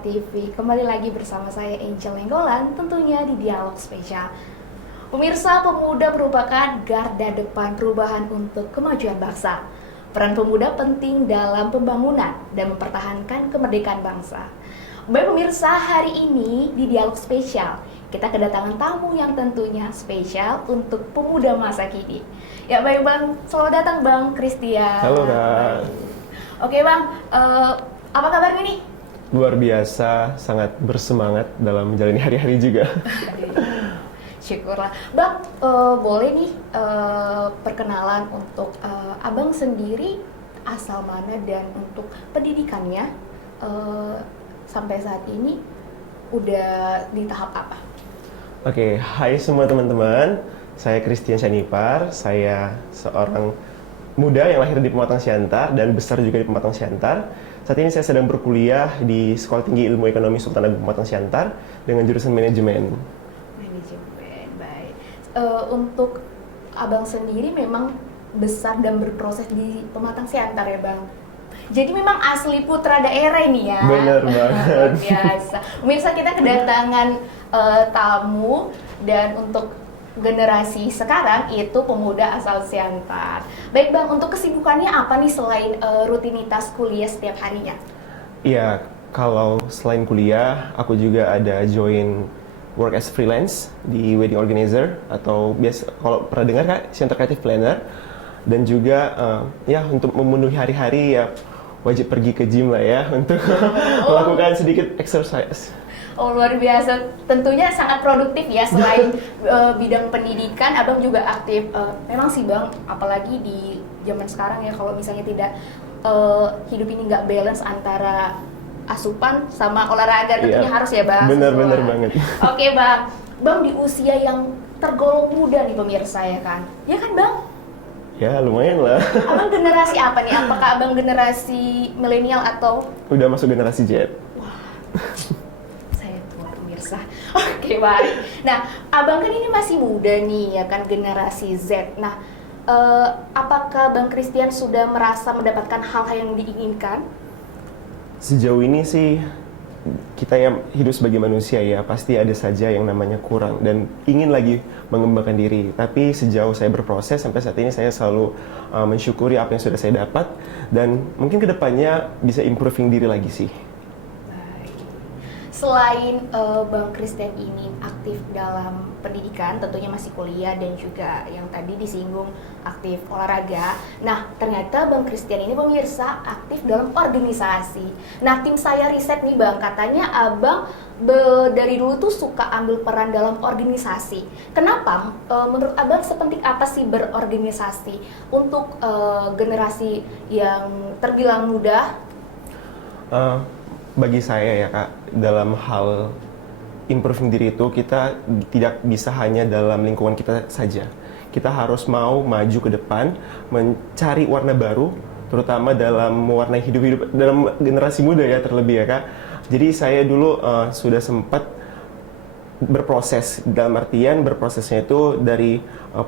TV. Kembali lagi bersama saya Angel Nenggolan, tentunya di Dialog Spesial. Pemirsa, pemuda merupakan garda depan perubahan untuk kemajuan bangsa. Peran pemuda penting dalam pembangunan dan mempertahankan kemerdekaan bangsa. Baik pemirsa, hari ini di Dialog Spesial kita kedatangan tamu yang tentunya spesial untuk pemuda masa kini. Ya baik Bang, selamat datang Bang Christian. Halo Kak. Oke Bang, apa kabarnya nih? Luar biasa, sangat bersemangat dalam menjalani hari-hari juga. Syukurlah. Bang, boleh nih perkenalan untuk Abang sendiri asal mana dan untuk pendidikannya sampai saat ini udah di tahap apa? Oke, hai semua teman-teman. Saya Christian Syanipar. Saya seorang muda yang lahir di Pematang Siantar dan besar juga di Pematang Siantar. Saat ini saya sedang berkuliah di Sekolah Tinggi Ilmu Ekonomi Sultan Agung Pematang Siantar dengan jurusan manajemen. Manajemen, baik. Untuk Abang sendiri memang besar dan berproses di Pematang Siantar ya Bang? Jadi memang asli putra daerah ini ya? Benar banget. Biasa. Pemirsa, kita kedatangan tamu dan untuk generasi sekarang itu pemuda asal Siantar. Baik Bang, untuk kesibukannya apa nih selain rutinitas kuliah setiap harinya? Iya, kalau selain kuliah, aku juga ada join work as freelance di wedding organizer atau biasa kalau pernah dengar Kak, Center Creative Planner. Dan juga ya untuk memenuhi hari-hari ya wajib pergi ke gym lah ya untuk melakukan sedikit exercise. Oh luar biasa, tentunya sangat produktif ya selain bidang pendidikan, Abang juga aktif. Memang sih Bang, apalagi di zaman sekarang ya kalau misalnya tidak hidup ini nggak balance antara asupan sama olahraga tentunya Iya, harus ya Bang. bener banget. Oke Bang, Bang di usia yang tergolong muda nih pemirsa ya kan? Ya kan Bang? Ya lumayan lah. Abang generasi apa nih? Apakah Abang generasi milenial atau? Udah masuk generasi Z. Oke, baik. Nah, Abang kan ini masih muda nih, ya kan, generasi Z. Nah, apakah Bang Christian sudah merasa mendapatkan hal-hal yang diinginkan? Sejauh ini sih, kita yang hidup sebagai manusia ya, pasti ada saja yang namanya kurang dan ingin lagi mengembangkan diri. Tapi sejauh saya berproses, sampai saat ini saya selalu mensyukuri apa yang sudah saya dapat. Dan mungkin kedepannya bisa improving diri lagi sih. Selain Bang Christian ini aktif dalam pendidikan, tentunya masih kuliah dan juga yang tadi disinggung aktif olahraga. Nah, ternyata Bang Christian ini pemirsa aktif dalam organisasi. Nah, tim saya riset nih Bang, katanya Abang dari dulu tuh suka ambil peran dalam organisasi. Kenapa? Menurut Abang sepenting apa sih berorganisasi untuk generasi yang terbilang muda? Bagi saya ya Kak, dalam hal improving diri itu kita tidak bisa hanya dalam lingkungan kita saja. Kita harus mau maju ke depan, mencari warna baru, terutama dalam mewarnai hidup dalam generasi muda ya terlebih ya Kak. Jadi saya dulu sudah sempat berproses, dalam artian berprosesnya itu dari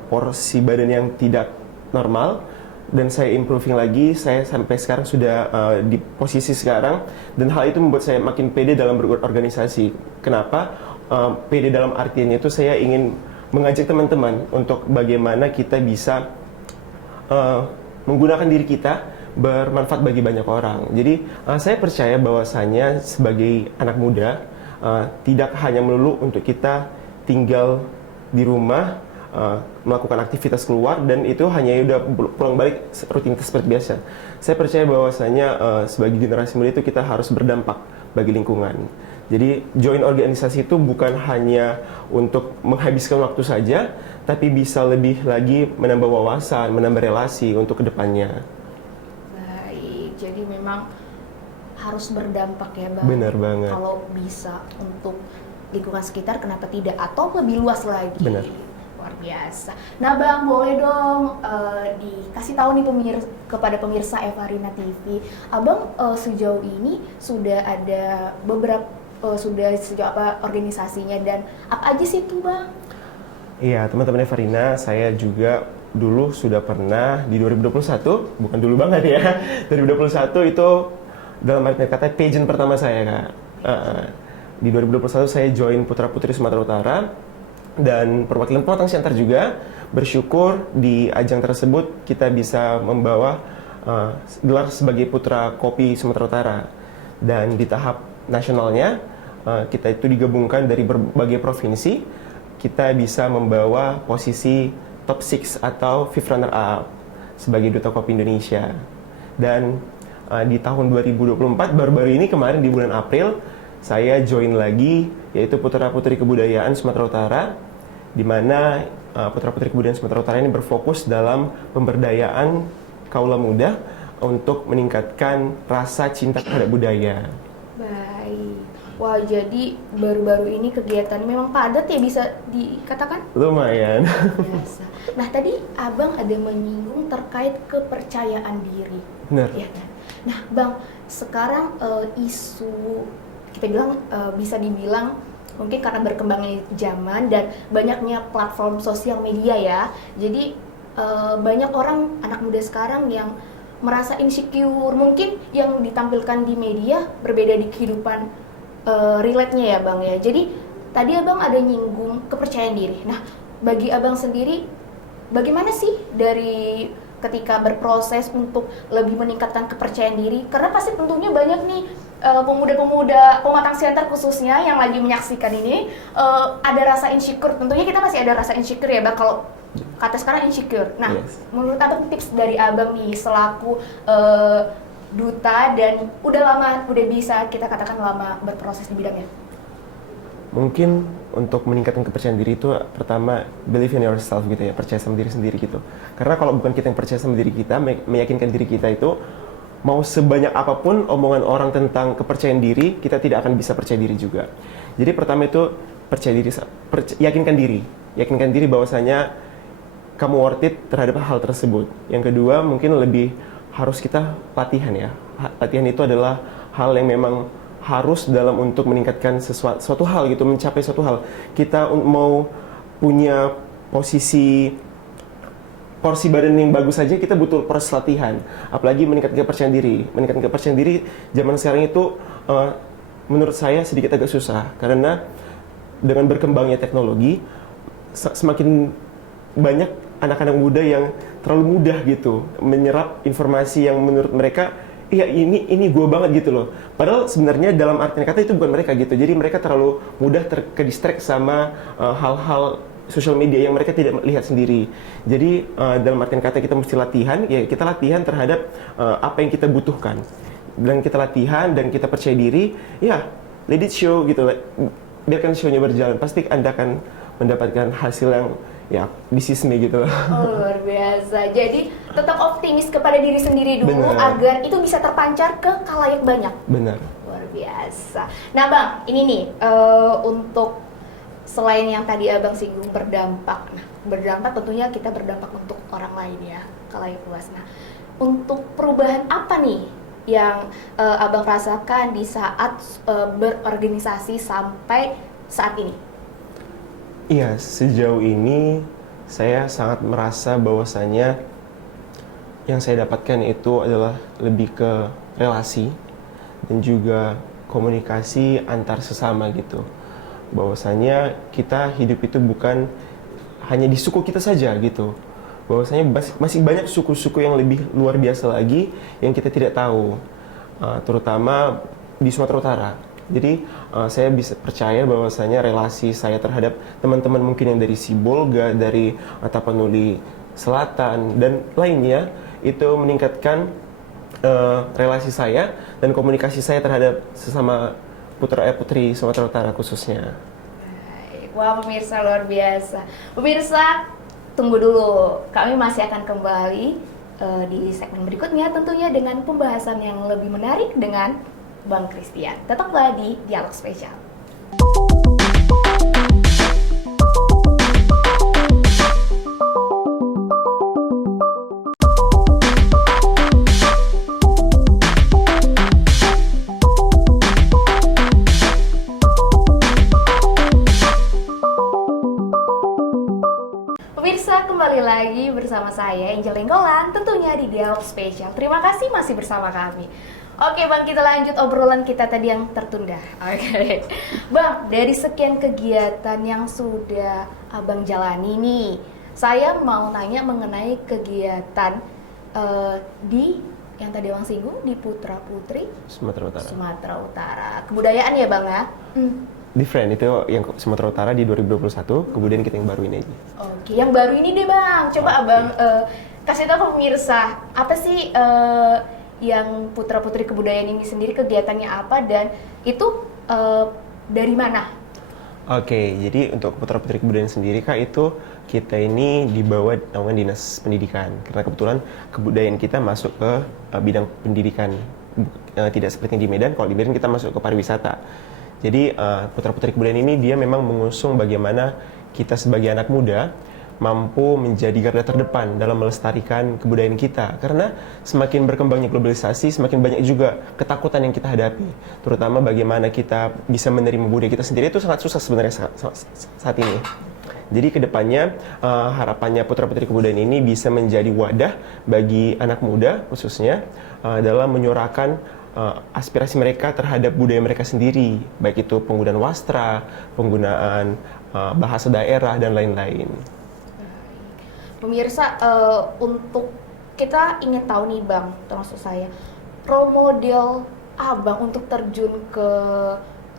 porsi badan yang tidak normal, dan saya improving lagi, saya sampai sekarang sudah di posisi sekarang, dan hal itu membuat saya makin pede dalam berorganisasi. Kenapa? Pede dalam artiannya itu saya ingin mengajak teman-teman untuk bagaimana kita bisa menggunakan diri kita bermanfaat bagi banyak orang. Jadi saya percaya bahwasanya sebagai anak muda tidak hanya melulu untuk kita tinggal di rumah, melakukan aktivitas keluar dan itu hanya udah pulang balik rutinitas seperti biasa. Saya percaya bahwasanya sebagai generasi muda itu kita harus berdampak bagi lingkungan. Jadi join organisasi itu bukan hanya untuk menghabiskan waktu saja, tapi bisa lebih lagi menambah wawasan, menambah relasi untuk kedepannya. Baik, jadi memang harus berdampak ya Bang. Benar banget. Kalau bisa untuk lingkungan sekitar, kenapa tidak? Atau lebih luas lagi. Benar. Luar biasa. Nah Bang, boleh dong dikasih tahu nih kepada pemirsa Evarina TV, Abang sejauh ini sudah ada beberapa sejauh apa organisasinya dan apa aja sih itu Bang? Iya, teman-teman Evarina, saya juga dulu sudah pernah di 2021, bukan dulu banget ya. 2021 itu dalam arti kata pageant pertama saya Kak. Di 2021 saya join Putra Putri Sumatera Utara dan perwakilan Pematang Siantar juga. Bersyukur di ajang tersebut kita bisa membawa gelar sebagai Putra Kopi Sumatera Utara. Dan di tahap nasionalnya kita itu digabungkan dari berbagai provinsi. Kita bisa membawa posisi top 6 atau fifth runner up sebagai Duta Kopi Indonesia. Dan di tahun 2024 baru-baru ini kemarin di bulan April saya join lagi yaitu Putra Putri Kebudayaan Sumatera Utara, di mana Putra Putri Kebudayaan Sumatera Utara ini berfokus dalam pemberdayaan kaula muda untuk meningkatkan rasa cinta terhadap budaya. Baik. Wah, jadi baru-baru ini kegiatan memang padat ya bisa dikatakan? Lumayan. Biasa. Nah, tadi Abang ada menyinggung terkait kepercayaan diri. Benar. Ya kan? Nah, Bang, sekarang isu kita bilang bisa dibilang mungkin karena berkembangnya zaman dan banyaknya platform sosial media ya. Jadi banyak orang anak muda sekarang yang merasa insecure, mungkin yang ditampilkan di media berbeda di kehidupan relate-nya ya Bang ya. Jadi tadi Abang ada nyinggung kepercayaan diri. Nah, bagi Abang sendiri bagaimana sih dari ketika berproses untuk lebih meningkatkan kepercayaan diri? Karena pasti tentunya banyak nih pemuda-pemuda Pematang Siantar khususnya yang lagi menyaksikan ini ada rasa insecure. Tentunya kita masih ada rasa insecure ya Bang, kalau kata sekarang insecure. Nah, menurut Abang tips dari Abang nih selaku duta dan udah bisa kita katakan lama berproses di bidangnya? Mungkin untuk meningkatkan kepercayaan diri itu pertama believe in yourself gitu ya, percaya sama diri sendiri gitu. Karena kalau bukan kita yang percaya sama diri kita, meyakinkan diri kita itu, mau sebanyak apapun omongan orang tentang kepercayaan diri, kita tidak akan bisa percaya diri juga. Jadi pertama itu percaya diri, yakinkan diri bahwasanya kamu worth it terhadap hal tersebut. Yang kedua mungkin lebih harus kita latihan ya. Latihan itu adalah hal yang memang harus dalam untuk meningkatkan suatu hal gitu, mencapai suatu hal. Kita mau punya porsi badan yang bagus saja kita butuh proses latihan. Apalagi meningkatkan kepercayaan diri. Meningkatkan kepercayaan diri zaman sekarang itu menurut saya sedikit agak susah karena dengan berkembangnya teknologi semakin banyak anak-anak muda yang terlalu mudah gitu menyerap informasi yang menurut mereka iya ini gue banget gitu loh. Padahal sebenarnya dalam artian kata itu bukan mereka gitu. Jadi mereka terlalu mudah ke-distract sama hal-hal sosial media yang mereka tidak lihat sendiri. Jadi dalam artian kata kita mesti latihan, ya kita latihan terhadap apa yang kita butuhkan. Dan kita latihan dan kita percaya diri, ya let it show gitu. Biarkan show-nya berjalan, pasti Anda akan mendapatkan hasil yang ya bisnis nih gitu. Oh, luar biasa. Jadi tetap optimis kepada diri sendiri dulu. Bener. Agar itu bisa terpancar ke khalayak banyak. Benar. Luar biasa. Nah Bang, ini nih untuk selain yang tadi Abang singgung berdampak. Nah, berdampak tentunya kita berdampak untuk orang lain ya, khalayak luas. Nah, untuk perubahan apa nih yang Abang rasakan di saat berorganisasi sampai saat ini? Iya, sejauh ini saya sangat merasa bahwasanya yang saya dapatkan itu adalah lebih ke relasi dan juga komunikasi antar sesama gitu. Bahwasanya kita hidup itu bukan hanya di suku kita saja gitu. Bahwasanya masih banyak suku-suku yang lebih luar biasa lagi yang kita tidak tahu, terutama di Sumatera Utara. Jadi saya bisa percaya bahwasanya relasi saya terhadap teman-teman mungkin yang dari Sibolga, dari Tapanuli Selatan dan lainnya itu meningkatkan relasi saya dan komunikasi saya terhadap sesama putra-putri Sumatera Utara khususnya. Wah, pemirsa luar biasa. Pemirsa, tunggu dulu. Kami masih akan kembali di segmen berikutnya tentunya dengan pembahasan yang lebih menarik dengan Bang Christian. Tetaplah di Dialog Spesial. Pemirsa, kembali lagi bersama saya Angel Lenggolan tentunya di Dialog Spesial. Terima kasih masih bersama kami. Oke Bang, kita lanjut obrolan kita tadi yang tertunda. Oke. Bang, dari sekian kegiatan yang sudah Abang jalani nih, saya mau nanya mengenai kegiatan di yang tadi Abang singgung di Putra Putri Sumatera Utara. Sumatera Utara. Kebudayaan ya Bang ya? Different, itu yang Sumatera Utara di 2021, kemudian kita yang baru ini aja. Oke, yang baru ini deh Bang. Coba Abang kasih tahu pemirsa, apa sih yang Putra Putri Kebudayaan ini sendiri, kegiatannya apa dan itu dari mana? Oke, jadi untuk Putra Putri Kebudayaan sendiri Kak, itu kita ini di bawah naungan Dinas Pendidikan. Karena kebetulan kebudayaan kita masuk ke bidang pendidikan. Tidak seperti di Medan, kalau di Medan kita masuk ke pariwisata. Jadi Putra Putri Kebudayaan ini dia memang mengusung bagaimana kita sebagai anak muda mampu menjadi garda terdepan dalam melestarikan kebudayaan kita. Karena semakin berkembangnya globalisasi, semakin banyak juga ketakutan yang kita hadapi. Terutama bagaimana kita bisa menerima budaya kita sendiri, itu sangat susah sebenarnya saat ini. Jadi kedepannya harapannya Putra Putri Kebudayaan ini bisa menjadi wadah bagi anak muda khususnya dalam menyuarakan aspirasi mereka terhadap budaya mereka sendiri, baik itu penggunaan wastra, penggunaan bahasa daerah dan lain-lain. Pemirsa, untuk kita ingin tahu nih Bang, termasuk saya, role model Abang untuk terjun ke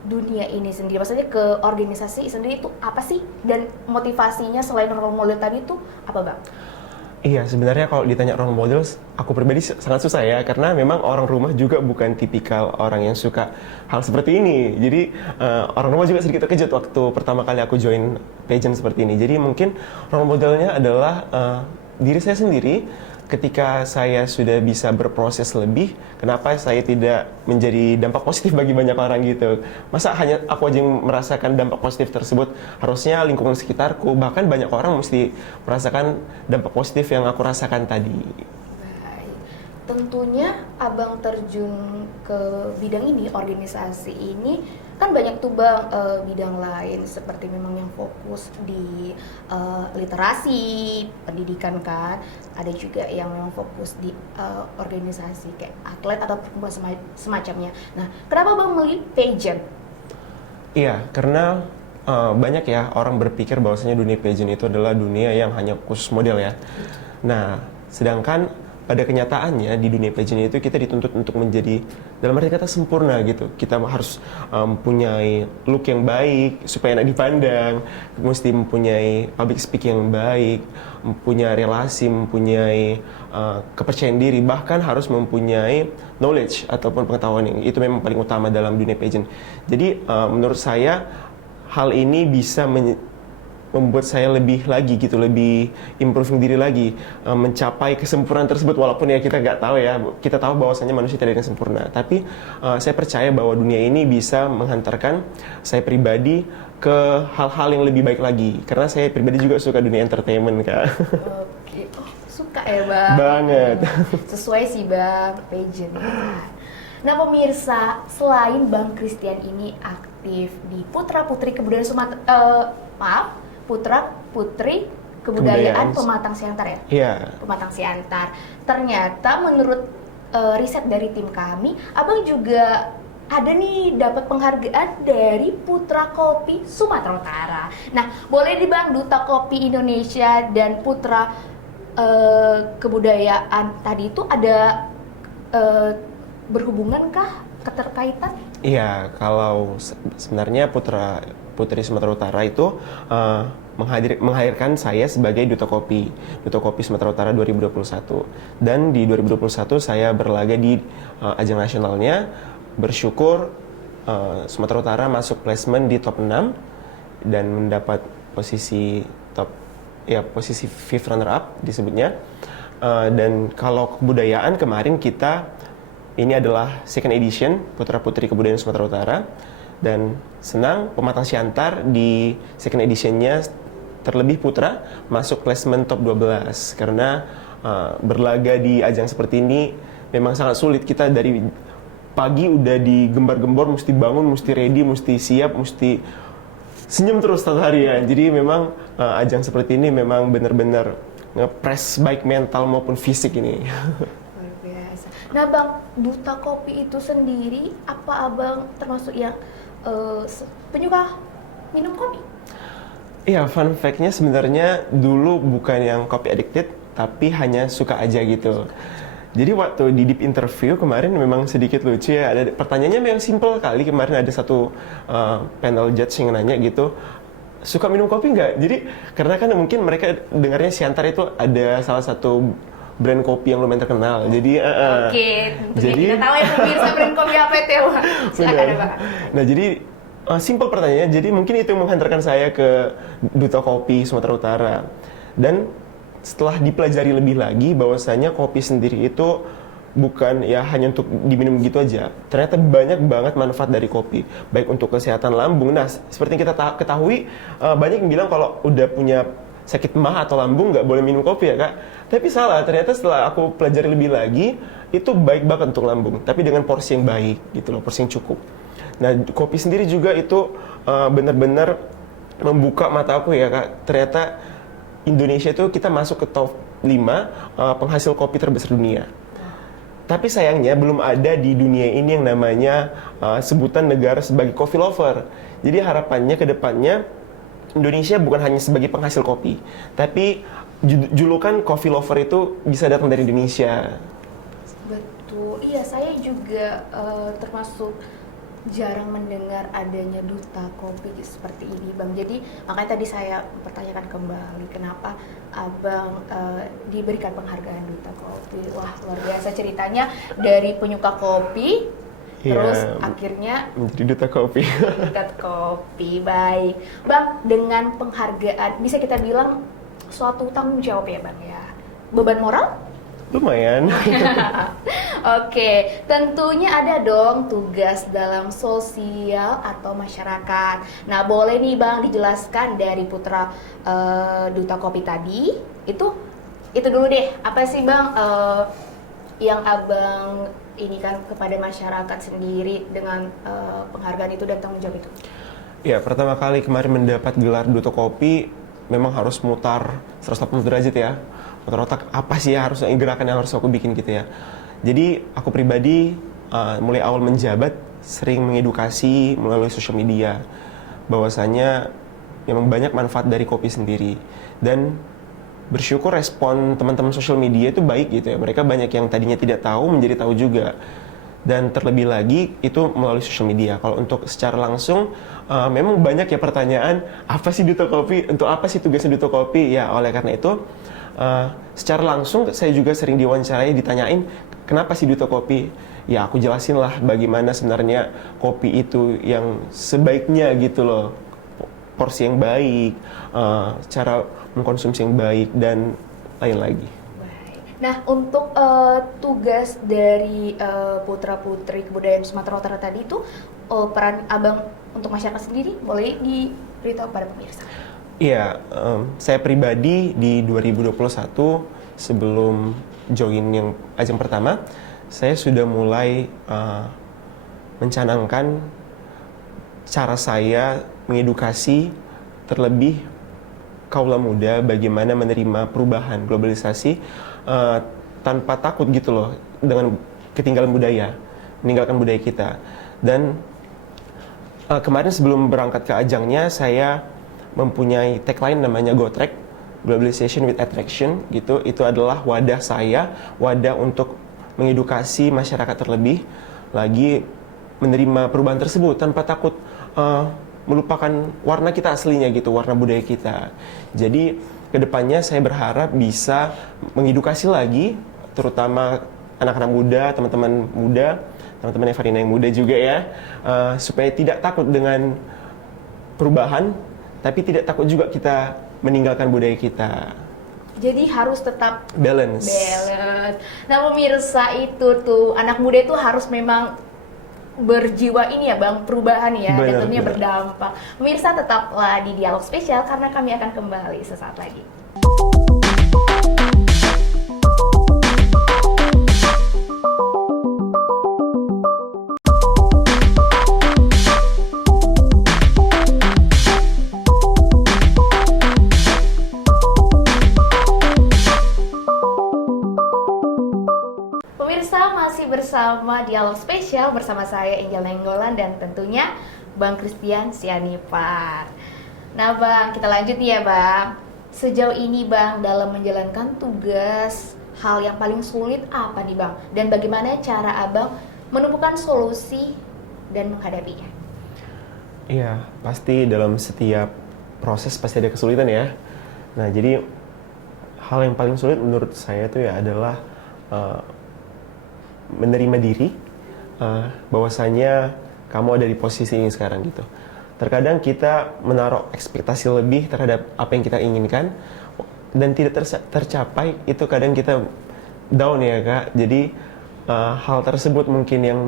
dunia ini sendiri, maksudnya ke organisasi sendiri itu apa sih? Dan motivasinya selain role model tadi itu apa Bang? Iya, sebenarnya kalau ditanya role model, aku pribadi sangat susah ya, karena memang orang rumah juga bukan tipikal orang yang suka hal seperti ini. Jadi orang rumah juga sedikit terkejut waktu pertama kali aku join pageant seperti ini. Jadi mungkin role modelnya adalah diri saya sendiri. Ketika saya sudah bisa berproses lebih, kenapa saya tidak menjadi dampak positif bagi banyak orang gitu? Masa hanya aku aja yang merasakan dampak positif tersebut? Harusnya lingkungan sekitarku, bahkan banyak orang mesti merasakan dampak positif yang aku rasakan tadi. Baik. Tentunya Abang terjun ke bidang ini, organisasi ini, kan banyak tuh Bang bidang lain seperti memang yang fokus di literasi, pendidikan kan. Ada juga yang memang fokus di organisasi kayak atlet atau semacamnya. Nah, kenapa Bang memilih pageant? Iya, karena banyak ya orang berpikir bahwasanya dunia pageant itu adalah dunia yang hanya khusus model ya. Nah, sedangkan pada kenyataannya di dunia pageant itu kita dituntut untuk menjadi dalam arti kata sempurna gitu. Kita harus mempunyai look yang baik supaya enak dipandang, mesti mempunyai public speaking yang baik, mempunyai relasi, mempunyai kepercayaan diri, bahkan harus mempunyai knowledge ataupun pengetahuan yang itu memang paling utama dalam dunia pageant. Jadi menurut saya hal ini bisa membuat saya lebih lagi gitu, lebih improving diri lagi, mencapai kesempurnaan tersebut. Walaupun ya kita nggak tahu ya, kita tahu bahwasanya manusia tidak ada yang sempurna, tapi saya percaya bahwa dunia ini bisa menghantarkan saya pribadi ke hal-hal yang lebih baik lagi, karena saya pribadi juga suka dunia entertainment Kak. Oke, suka ya Bang? Banget. Sesuai sih Bang, pageant. Nah pemirsa, selain Bang Christian ini aktif di Putra Putri Kebudayaan Putra Putri Kebudayaan Pematang Siantar ya? Iya. Pematang Siantar. Ternyata menurut riset dari tim kami, Abang juga ada nih dapat penghargaan dari Putra Kopi Sumatera Utara. Nah, boleh di Bang, Duta Kopi Indonesia dan Putra Kebudayaan tadi itu ada berhubungankah, keterkaitan? Iya, kalau sebenarnya Putri Sumatera Utara itu menghadirkan saya sebagai Duta Kopi Sumatera Utara 2021. Dan di 2021 saya berlaga di ajang nasionalnya. Bersyukur Sumatera Utara masuk placement di top 6 dan mendapat posisi posisi fifth runner up disebutnya. Dan kalau kebudayaan kemarin kita ini adalah second edition Putra Putri Kebudayaan Sumatera Utara, dan senang Pematang Siantar di second editionnya terlebih putra masuk placement top 12, karena berlaga di ajang seperti ini memang sangat sulit. Kita dari pagi udah digembar-gembor, mesti bangun, mesti ready, mesti siap, mesti senyum terus satu harian. Jadi memang ajang seperti ini memang benar-benar nge-press baik mental maupun fisik ini. Luar biasa. Nah Bang, Duta Kopi itu sendiri, apa Abang termasuk yang penyuka minum kopi? Iya, fun fact-nya sebenarnya dulu bukan yang kopi addicted, tapi hanya suka aja gitu. Jadi waktu di deep interview kemarin memang sedikit lucu ya, ada pertanyaannya memang simple kali. Kemarin ada satu panel judge yang nanya gitu, suka minum kopi nggak? Jadi karena kan mungkin mereka dengarnya Siantar itu ada salah satu brand kopi yang lumayan terkenal. Jadi Oke, tentunya kita tahu ya pemirsa brand kopi apa itu ya Bang. Silakan benar. ya Bang. Nah jadi simple pertanyaannya, jadi mungkin itu yang menghantarkan saya ke Duta Kopi Sumatera Utara. Dan setelah dipelajari lebih lagi bahwasanya kopi sendiri itu bukan ya hanya untuk diminum gitu aja. Ternyata banyak banget manfaat dari kopi, baik untuk kesehatan lambung. Nah, seperti yang kita ketahui, banyak yang bilang kalau udah punya sakit mah atau lambung nggak boleh minum kopi ya kak. Tapi salah, ternyata setelah aku pelajari lebih lagi, itu baik banget untuk lambung. Tapi dengan porsi yang baik gitu loh, porsi yang cukup. Nah, kopi sendiri juga itu benar-benar membuka mata aku ya kak. Ternyata Indonesia itu kita masuk ke top 5 penghasil kopi terbesar dunia. Tapi sayangnya belum ada di dunia ini yang namanya sebutan negara sebagai coffee lover. Jadi harapannya ke depannya Indonesia bukan hanya sebagai penghasil kopi, tapi julukan coffee lover itu bisa datang dari Indonesia. Betul, iya saya juga termasuk jarang mendengar adanya Duta Kopi seperti ini Bang. Jadi makanya tadi saya pertanyakan kembali kenapa Abang diberikan penghargaan Duta Kopi. Wah luar biasa ceritanya dari penyuka kopi, terus akhirnya menjadi Duta Kopi. Duta Kopi, baik. Bang, dengan penghargaan bisa kita bilang suatu tanggung jawab ya Bang ya? Beban moral? Lumayan. Oke, tentunya ada dong tugas dalam sosial atau masyarakat. Nah, boleh nih Bang dijelaskan dari putra Duta Kopi tadi. Itu dulu deh. Apa sih Bang yang Abang ini kan kepada masyarakat sendiri dengan penghargaan itu dan tanggung jawab itu? Ya, pertama kali kemarin mendapat gelar Duta Kopi memang harus mutar 180 derajat ya. Mutar otak, apa sih ya harus gerakan yang harus aku bikin gitu ya. Jadi aku pribadi mulai awal menjabat sering mengedukasi melalui sosial media bahwasanya memang banyak manfaat dari kopi sendiri, dan bersyukur respon teman-teman sosial media itu baik gitu ya. Mereka banyak yang tadinya tidak tahu menjadi tahu juga, dan terlebih lagi itu melalui sosial media. Kalau untuk secara langsung memang banyak ya pertanyaan, apa sih Duta Kopi, untuk apa sih tugasnya Duta Kopi ya. Oleh karena itu secara langsung saya juga sering diwawancarai, ditanyain kenapa sih Duta Kopi. Ya aku jelasin lah bagaimana sebenarnya kopi itu yang sebaiknya gitu loh, porsi yang baik, cara mengkonsumsi yang baik, dan lain lagi. Nah, untuk tugas dari putra-putri kebudayaan Sumatera Utara tadi itu, peran Abang untuk masyarakat sendiri boleh diberitahu pada pemirsa? Iya, saya pribadi di 2021 sebelum join yang ajang pertama, saya sudah mulai mencanangkan cara saya mengedukasi terlebih kaula muda bagaimana menerima perubahan globalisasi tanpa takut gitu loh dengan ketinggalan budaya, meninggalkan budaya kita. Dan kemarin sebelum berangkat ke ajangnya saya mempunyai tagline namanya GoTrack, Globalization with Attraction gitu. Itu adalah wadah saya, wadah untuk mengedukasi masyarakat terlebih lagi menerima perubahan tersebut tanpa takut melupakan warna kita aslinya gitu, warna budaya kita. Jadi kedepannya saya berharap bisa mengedukasi lagi, terutama anak-anak muda, teman-teman muda, teman-teman Evarina yang muda juga ya, supaya tidak takut dengan perubahan, tapi tidak takut juga kita meninggalkan budaya kita. Jadi harus tetap balance. Nah pemirsa, itu tuh anak muda itu harus memang berjiwa ini ya Bang, perubahan ya, dan tentunya berdampak. Pemirsa tetaplah di Dialog Spesial karena kami akan kembali sesaat lagi. bersama Dialog Spesial bersama saya Angel Nenggolan dan tentunya Bang Christian Sianipar. Nah Bang, kita lanjut nih ya Bang. Sejauh ini Bang dalam menjalankan tugas, hal yang paling sulit apa nih Bang? Dan bagaimana cara Abang menemukan solusi dan menghadapinya? Iya, pasti dalam setiap proses pasti ada kesulitan ya. Nah, jadi hal yang paling sulit menurut saya itu ya adalah menerima diri bahwasanya kamu ada di posisi ini sekarang gitu. Terkadang kita menaruh ekspektasi lebih terhadap apa yang kita inginkan dan tidak tercapai, itu kadang kita down ya Kak. Jadi hal tersebut mungkin yang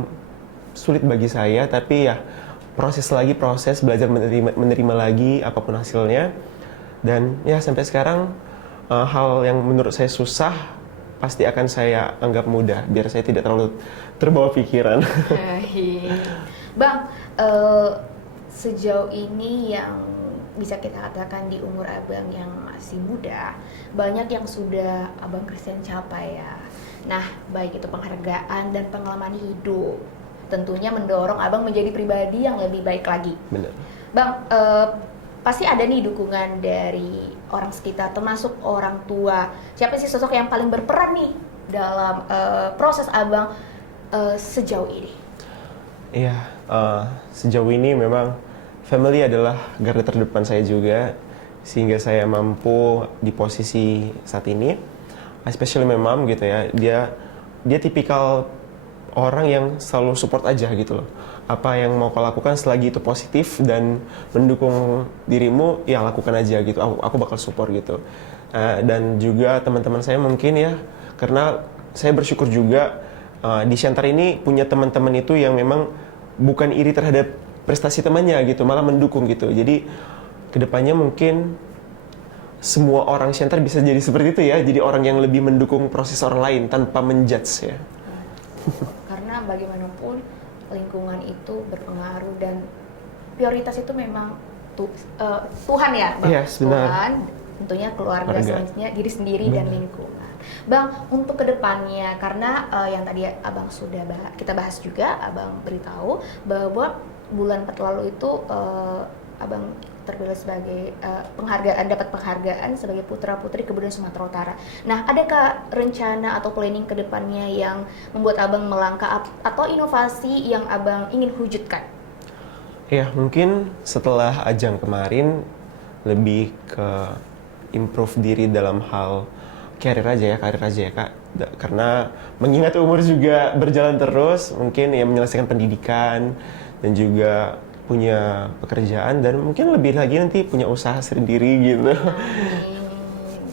sulit bagi saya, tapi ya proses belajar menerima lagi apapun hasilnya. Dan ya sampai sekarang hal yang menurut saya susah pasti akan saya anggap mudah biar saya tidak terlalu terbawa pikiran. Bang, sejauh ini yang bisa kita katakan di umur Abang yang masih muda, banyak yang sudah Abang Christian capai ya. Nah, baik itu penghargaan dan pengalaman hidup, tentunya mendorong Abang menjadi pribadi yang lebih baik lagi. Benar. Bang, pasti ada nih dukungan dari orang sekitar, termasuk orang tua. Siapa sih sosok yang paling berperan nih dalam proses Abang sejauh ini? Iya, sejauh ini memang family adalah garda terdepan saya juga, sehingga saya mampu di posisi saat ini. Especially my mom gitu ya, dia tipikal orang yang selalu support aja gitu loh. Apa yang mau kau lakukan selagi itu positif dan mendukung dirimu, ya lakukan aja gitu. Aku bakal support gitu. Dan juga teman-teman saya mungkin ya, karena saya bersyukur juga di Siantar ini punya teman-teman itu yang memang bukan iri terhadap prestasi temannya gitu, malah mendukung gitu. Jadi kedepannya mungkin semua orang Siantar bisa jadi seperti itu ya, jadi orang yang lebih mendukung proses orang lain tanpa menjudge ya. Karena bagaimanapun lingkungan itu berpengaruh dan prioritas itu memang Tuhan ya, Bang. Yes, benar. Tuhan, tentunya keluarga, selanjutnya diri sendiri dan lingkungan. Bang, untuk kedepannya, karena yang tadi Abang sudah kita bahas juga, Abang beritahu bahwa bulan 4 lalu itu Abang terpilih sebagai dapat penghargaan sebagai putra putri kebudayaan Sumatera Utara. Nah, adakah rencana atau planning kedepannya yang membuat Abang melangkah atau inovasi yang Abang ingin wujudkan? Ya, mungkin setelah ajang kemarin lebih ke improve diri dalam hal karir aja ya Kak. Karena mengingat umur juga berjalan terus, mungkin ya menyelesaikan pendidikan dan juga punya pekerjaan dan mungkin lebih lagi nanti punya usaha sendiri gitu. Amin.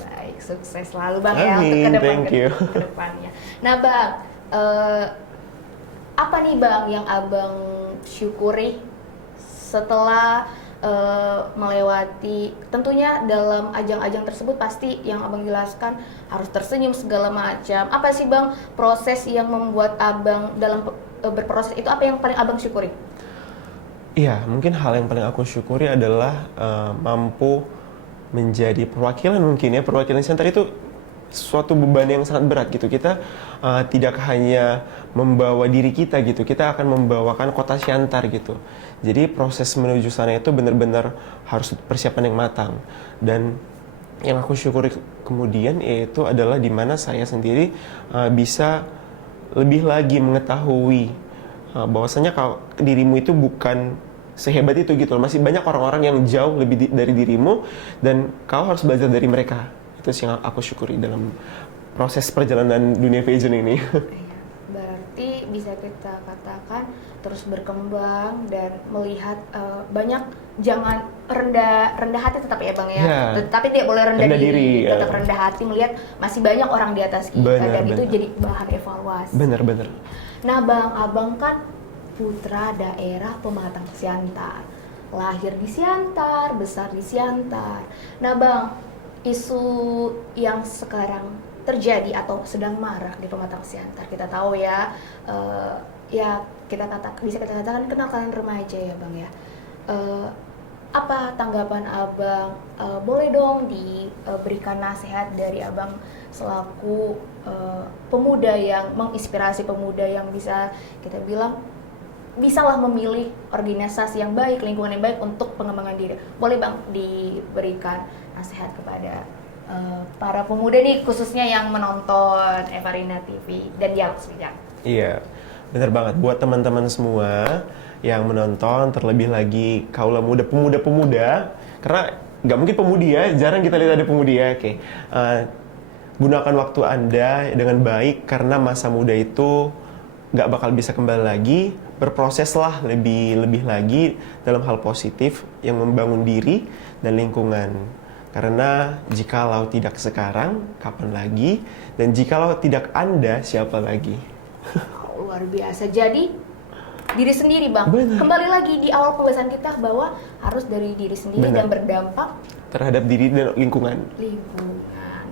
Baik, sukses selalu Bang. Amin, ya untuk kedepannya. Nah Bang, apa nih Bang yang Abang syukuri setelah melewati, tentunya dalam ajang-ajang tersebut pasti yang Abang jelaskan harus tersenyum segala macam. Apa sih Bang proses yang membuat Abang dalam berproses itu, apa yang paling Abang syukuri? Iya, mungkin hal yang paling aku syukuri adalah mampu menjadi perwakilan mungkin ya. Perwakilan Siantar itu suatu beban yang sangat berat gitu. Kita tidak hanya membawa diri kita gitu, kita akan membawakan kota Siantar gitu. Jadi proses menuju sana itu benar-benar harus persiapan yang matang. Dan yang aku syukuri kemudian yaitu adalah di mana saya sendiri bisa lebih lagi mengetahui bahwasanya kalau dirimu itu bukan sehebat itu gitu loh. Masih banyak orang-orang yang jauh lebih dari dirimu dan kau harus belajar dari mereka. Itu sih yang aku syukuri dalam proses perjalanan dunia pageant ini. Berarti bisa kita katakan terus berkembang dan melihat banyak, jangan rendah hati tetap ya Bang ya. Tapi tidak boleh rendah diri. Tetap rendah hati melihat masih banyak orang di atas kita dan itu jadi bahan evaluasi. Benar. Nah Bang, Abang kan putra daerah Pematang Siantar, lahir di Siantar, besar di Siantar. Nah Bang, isu yang sekarang terjadi atau sedang marak di Pematang Siantar, kita tahu ya, bisa kita katakan kenakalan remaja ya Bang ya. Apa tanggapan Abang? Boleh dong diberikan nasihat dari Abang selaku pemuda yang menginspirasi pemuda yang bisa kita bilang bisalah memilih organisasi yang baik, lingkungan yang baik untuk pengembangan diri. Boleh Bang diberikan nasihat kepada para pemuda nih, khususnya yang menonton Evarina TV dan Dialog Bijak. Iya, benar banget. Buat teman-teman semua yang menonton, terlebih lagi kaula muda, pemuda-pemuda, karena nggak mungkin pemudi ya, jarang kita lihat ada pemudi ya. Oke, gunakan waktu Anda dengan baik, karena masa muda itu nggak bakal bisa kembali lagi. Berproseslah lebih lagi dalam hal positif yang membangun diri dan lingkungan. Karena jikalau tidak sekarang, kapan lagi? Dan jikalau tidak Anda, siapa lagi? Luar biasa. Jadi diri sendiri Bang. Benar. Kembali lagi di awal pembahasan kita bahwa harus dari diri sendiri. Benar. Dan berdampak Terhadap diri dan lingkungan.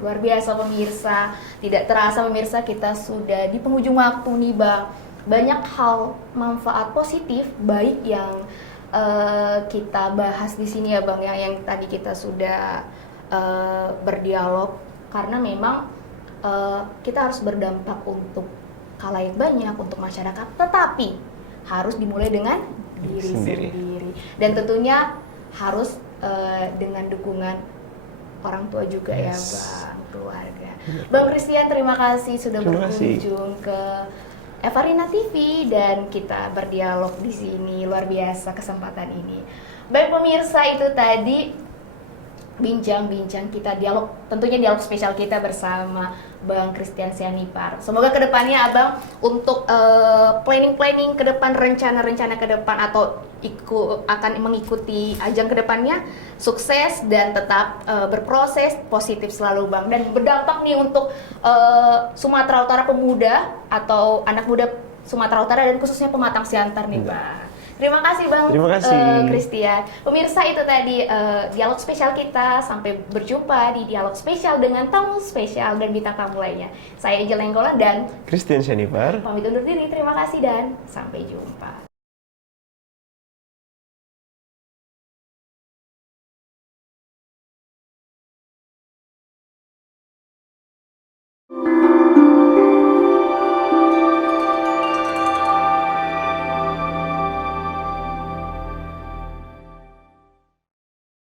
Luar biasa pemirsa. Tidak terasa pemirsa, kita sudah di penghujung waktu nih Bang. Banyak hal manfaat positif baik yang kita bahas di sini ya Bang, yang tadi kita sudah berdialog, karena memang kita harus berdampak untuk khalayak banyak, untuk masyarakat, tetapi harus dimulai dengan diri sendiri. Dan tentunya harus dengan dukungan orang tua juga. Yes. Ya Bang, keluarga. Bang Christian, terima kasih sudah berkunjung ke Evarina TV dan kita berdialog di sini. Luar biasa kesempatan ini. Baik pemirsa, itu tadi bincang-bincang kita, dialog, tentunya dialog spesial kita bersama Bang Christian Sianipar. Semoga kedepannya Abang untuk planning ke depan, rencana-rencana ke depan atau akan mengikuti ajang kedepannya sukses dan tetap berproses positif selalu Bang, dan berdampak nih untuk Sumatera Utara, pemuda atau anak muda Sumatera Utara dan khususnya pematang siantar nih Bang. Terima kasih Bang Christian. Pemirsa, itu tadi dialog spesial kita. Sampai berjumpa di dialog spesial dengan tamu spesial dan bintang tamu lainnya. Saya Angel Nenggolan dan Christian Sianipar. Pamit undur diri. Terima kasih dan sampai jumpa.